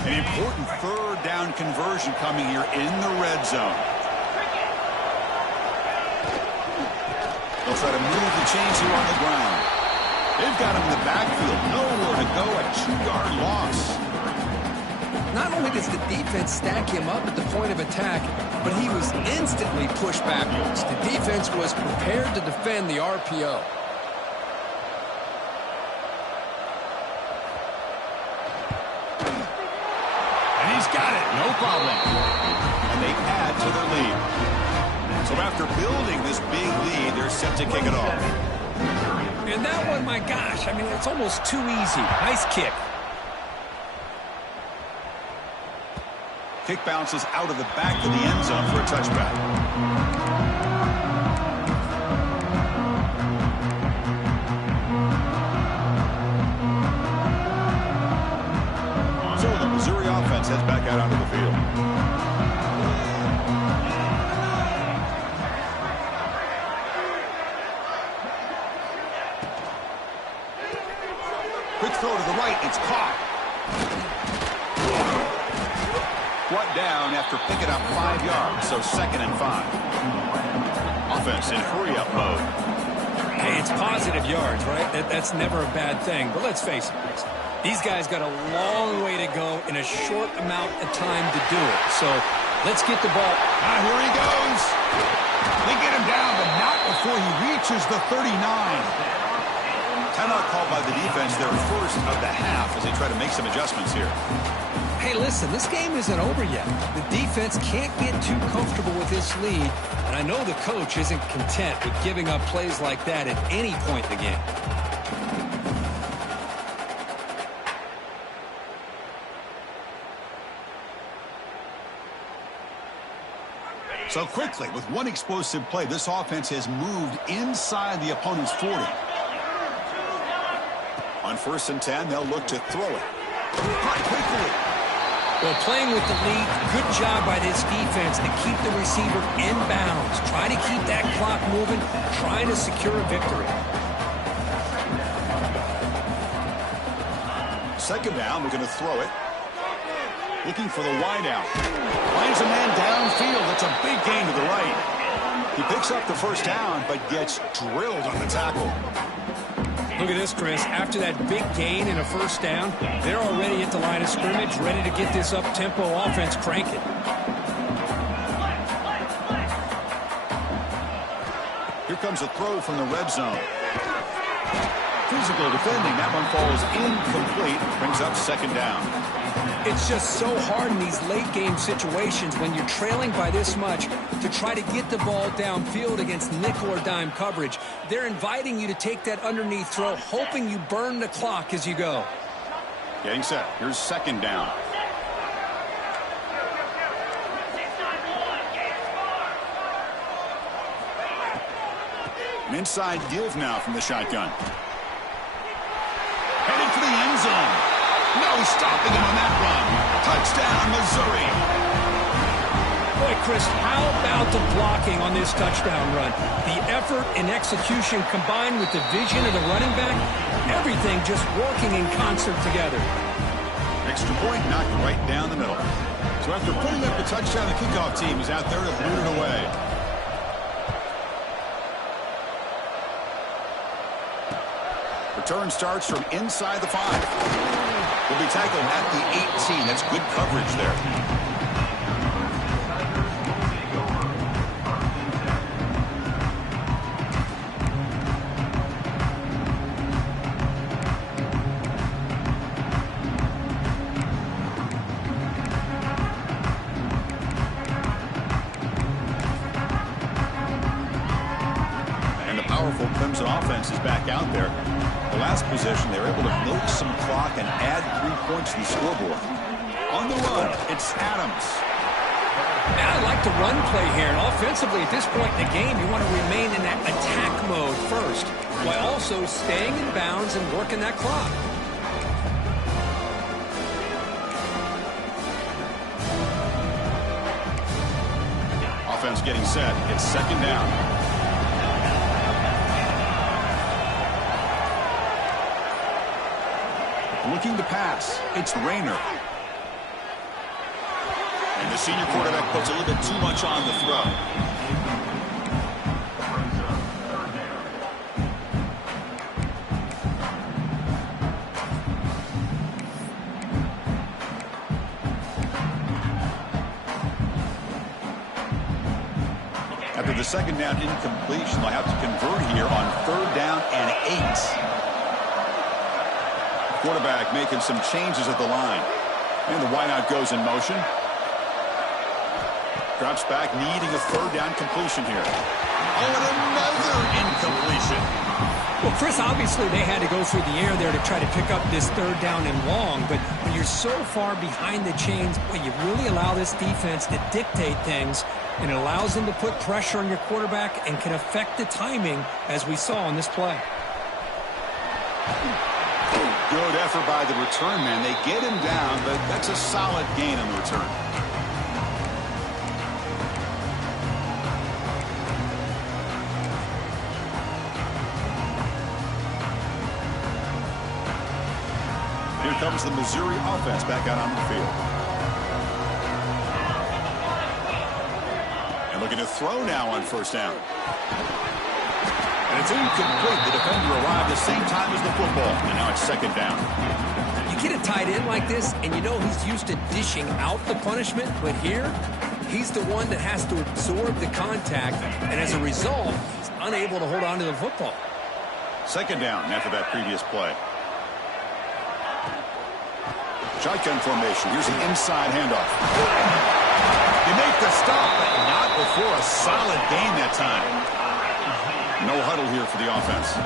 An important third down conversion coming here in the red zone. They'll try to move the chains here on the ground. They've got him in the backfield. Nowhere to go. A 2-yard loss. Not only does the defense stack him up at the point of attack, but he was instantly pushed backwards. The defense was prepared to defend the RPO. He's got it, no problem. And they add to their lead. So after building this big lead, they're set to kick it off. And that one, my gosh, I mean, it's almost too easy. Nice kick. Kick bounces out of the back of the end zone for a touchback. Offense heads back out onto the field. Quick throw to the right. It's caught. Brought down after picking up 5 yards, so 2nd and 5. Offense in hurry-up mode. Hey, it's positive yards, right? That's never a bad thing. But let's face it, these guys got a long way to go in a short amount of time to do it. So let's get the ball. Here he goes. They get him down, but not before he reaches the 39. Timeout called by the defense, their first of the half, as they try to make some adjustments here. Hey, listen, this game isn't over yet. The defense can't get too comfortable with this lead, and I know the coach isn't content with giving up plays like that at any point in the game. So quickly, with one explosive play, this offense has moved inside the opponent's 40. On 1st and 10, they'll look to throw it. Caught quickly. Well, playing with the lead, good job by this defense to keep the receiver in bounds. Try to keep that clock moving, trying to secure a victory. 2nd down, we're going to throw it. Looking for the wideout. Finds a man downfield. That's a big gain to the right. He picks up the 1st down, but gets drilled on the tackle. Look at this, Chris. After that big gain and a 1st down, they're already at the line of scrimmage, ready to get this up-tempo offense cranking. Here comes a throw from the red zone. Physical defending. That one falls incomplete. Brings up 2nd down. It's just so hard in these late-game situations when you're trailing by this much to try to get the ball downfield against nickel or dime coverage. They're inviting you to take that underneath throw, hoping you burn the clock as you go. Getting set. Here's 2nd down. An inside give now from the shotgun. Heading for the end zone. No stopping him on that run. Touchdown, Missouri. Boy, Chris, how about the blocking on this touchdown run? The effort and execution combined with the vision of the running back, everything just working in concert together. Extra point knocked right down the middle. So after putting up the touchdown, the kickoff team is out there to boot it away. Return starts from inside the 5. Will be tackled at the 18. That's good coverage there. And the powerful Clemson offense is back out there. The last possession, they were able to milk some clock and add 3 points to the scoreboard. On the run, it's Adams. Man, I like the run play here. And offensively, at this point in the game, you want to remain in that attack mode first, while also staying in bounds and working that clock. Offense getting set. It's 2nd down. Looking to pass. It's Rayner. And the senior quarterback puts a little bit too much on the throw. After the 2nd down incompletion, they'll have to convert here on 3rd down and 8. Quarterback making some changes at the line. And the wideout goes in motion. Drops back, needing a 3rd down completion here. Oh, and another incompletion. Well, Chris, obviously they had to go through the air there to try to pick up this 3rd down and long, but when you're so far behind the chains, boy, you really allow this defense to dictate things, and it allows them to put pressure on your quarterback and can affect the timing, as we saw on this play. Good effort by the return man. They get him down, but that's a solid gain on the return. Here comes the Missouri offense back out on the field. And looking to throw now on 1st down. And it's incomplete. The defender arrived the same time as the football. And now it's 2nd down. You get a tight end like this, and you know he's used to dishing out the punishment, but here, he's the one that has to absorb the contact, and as a result, he's unable to hold on to the football. Second down after that previous play. Shotgun formation. Here's an inside handoff. They make the stop, but not before a solid gain that time. No huddle here for the offense.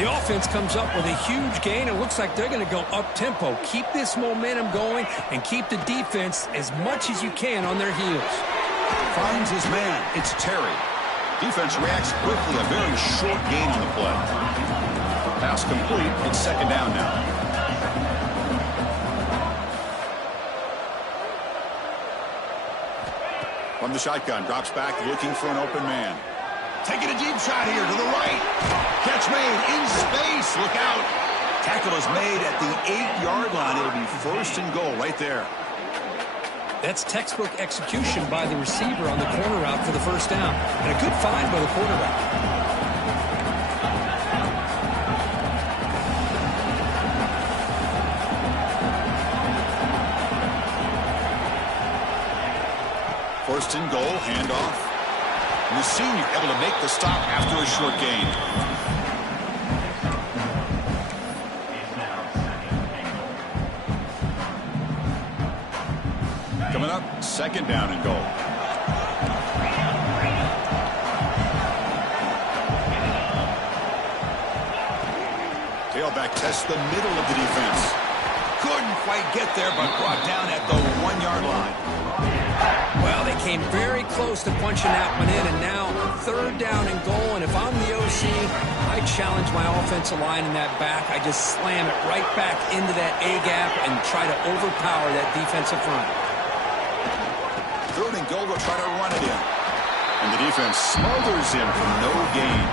The offense comes up with a huge gain. It looks like they're going to go up-tempo. Keep this momentum going and keep the defense as much as you can on their heels. Finds his man. It's Terry. Defense reacts quickly. A very short gain on the play. Pass complete. It's second down now. From the shotgun, drops back looking for an open man. Taking a deep shot here to the right. Catch made in space. Look out. Tackle is made at the 8-yard line. It'll be first and goal right there. That's textbook execution by the receiver on the corner route for the first down. And a good find by the quarterback. First and goal, handoff. And the senior able to make the stop after a short gain. Coming up, second down and goal. Tailback tests the middle of the defense. Couldn't quite get there, but brought down at the 1-yard line. Well, they came very close to punching that one in, and now third down and goal. And if I'm the OC, I challenge my offensive line in that back. I just slam it right back into that A-gap and try to overpower that defensive front. Third and goal, will try to run it in. And the defense smothers him for no gain.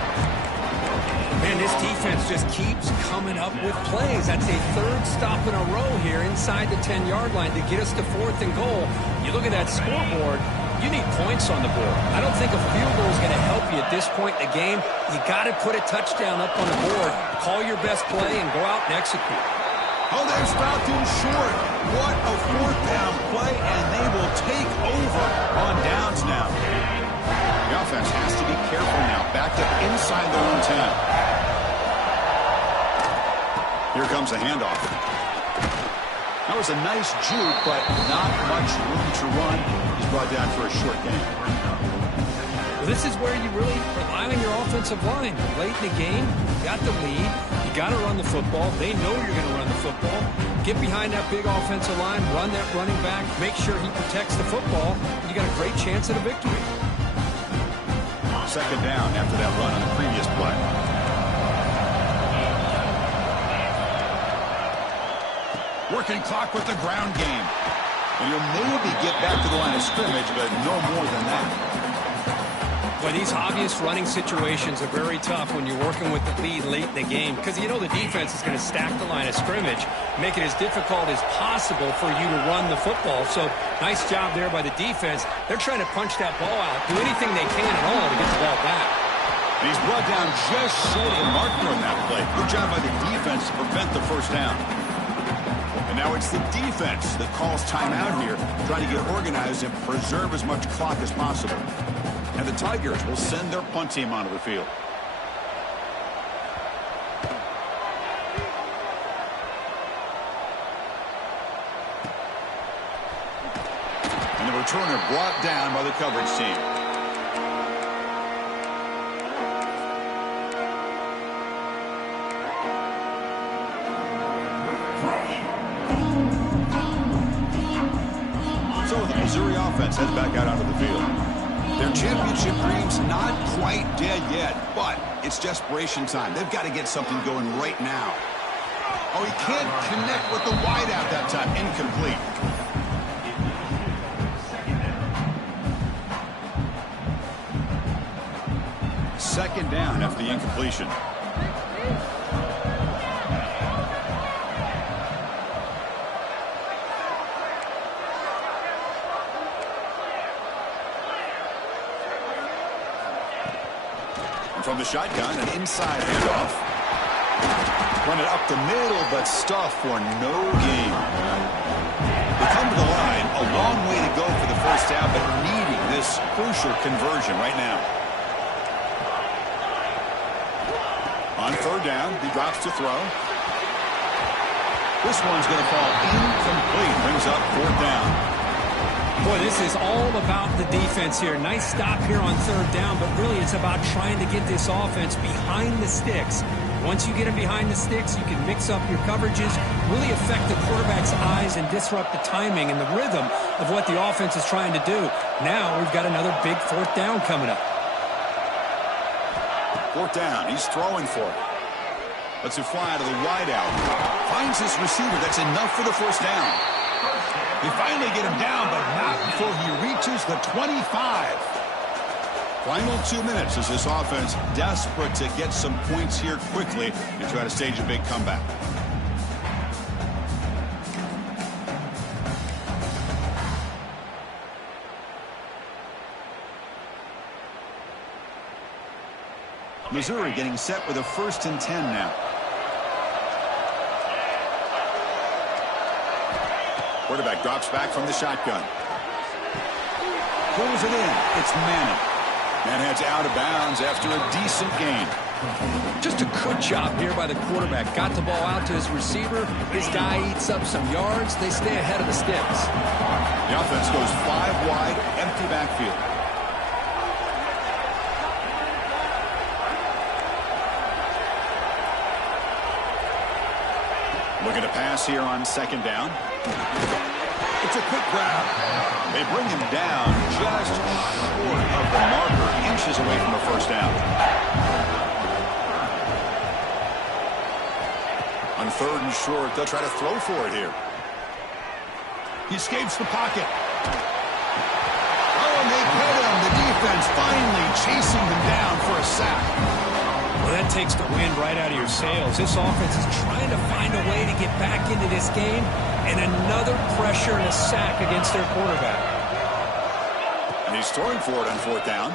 Man, this defense just keeps coming up with plays. That's a third stop in a row here inside the 10-yard line to get us to fourth and goal. You look at that scoreboard, you need points on the board. I don't think a field goal is going to help you at this point in the game. You got to put a touchdown up on the board, call your best play, and go out and execute. Oh, they've stopped him short. What a fourth down play, and they will take over on downs now. The offense has to be careful now. Backed up inside their own 10. Here comes a handoff. That was a nice juke, but not much room to run. He's brought down for a short gain. Well, this is where you really rely on your offensive line. Late in the game, you got the lead. You got to run the football. They know you're going to run the football. Get behind that big offensive line, run that running back, make sure he protects the football. You got a great chance at a victory. Second down after that run on the previous play. Working clock with the ground game. And you'll maybe get back to the line of scrimmage, but no more than that. Well, these obvious running situations are very tough when you're working with the lead late in the game because you know the defense is going to stack the line of scrimmage, make it as difficult as possible for you to run the football. So nice job there by the defense. They're trying to punch that ball out, do anything they can at all to get the ball back. And he's brought down just short of the marker on that play. Good job by the defense to prevent the first down. And now it's the defense that calls timeout here, trying to get organized and preserve as much clock as possible. And the Tigers will send their punt team onto the field. And the returner brought down by the coverage team. So the Missouri offense heads back out onto the field. Their championship dreams not quite dead yet, but it's desperation time. They've got to get something going right now. Oh, he can't connect with the wideout that time. Incomplete. Second down after the incompletion. From the shotgun, an inside handoff. Run it up the middle, but stuffed for no gain. They come to the line, a long way to go for the first down, but needing this crucial conversion right now. On On third down, he drops to throw. This one's going to fall incomplete. Brings up fourth down. Boy, this is all about the defense here. Nice stop here on third down, but really it's about trying to get this offense behind the sticks. Once you get them behind the sticks, you can mix up your coverages, really affect the quarterback's eyes and disrupt the timing and the rhythm of what the offense is trying to do. Now we've got another big fourth down coming up. Fourth down, he's throwing for it. Lets it fly to the wideout. Finds his receiver. That's enough for the first down. They finally get him down, but not before he reaches the 25. Final 2 minutes as this offense desperate to get some points here quickly and try to stage a big comeback. Missouri getting set with a 1st and 10 now. Quarterback drops back from the shotgun. Pulls it in. It's Manning. And heads out of bounds after a decent gain. Just a good job here by the quarterback. Got the ball out to his receiver. His guy eats up some yards. They stay ahead of the sticks. The offense goes 5 wide, empty backfield. Looking to pass here on 2nd down. It's a quick grab. They bring him down just short of the marker, inches away from the first down. On 3rd and short, they'll try to throw for it here. He escapes the pocket. Oh, and they get him. The defense finally chasing him down for a sack. Well, that takes the wind right out of your sails. This offense is trying to find a way to get back into this game, and another pressure and a sack against their quarterback. And he's throwing for it on 4th down.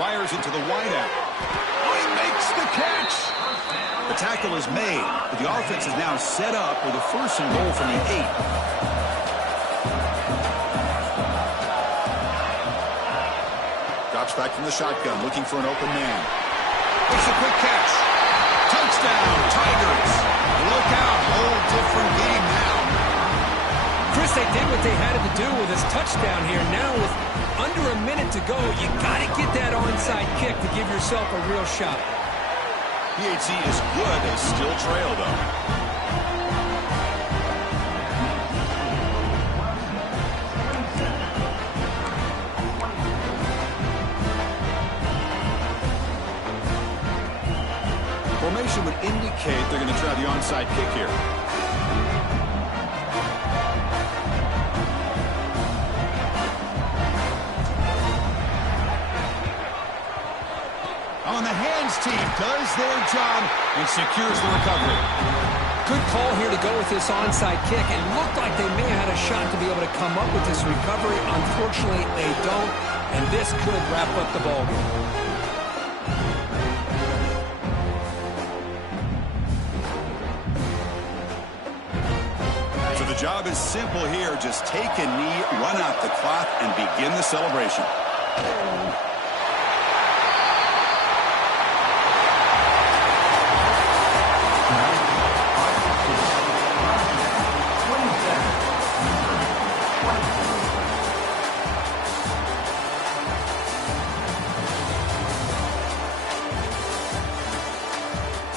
Fires into the wideout. Oh, he makes the catch. The tackle is made, but the offense is now set up with a 1st and goal from the 8. Drops back from the shotgun, looking for an open man. Makes a quick catch. Touchdown, Tigers. Look out, whole different game now. Chris, they did what they had to do with his touchdown here. Now with under a minute to go, you got to get that onside kick to give yourself a real shot. PHC is good. They still trail, though. Formation would indicate they're going to try the onside kick here. On the hands team does their job and secures the recovery. Good call here to go with this onside kick. It looked like they may have had a shot to be able to come up with this recovery. Unfortunately, they don't, and this could wrap up the ballgame. The job is simple here. Just take a knee, run out the clock, and begin the celebration.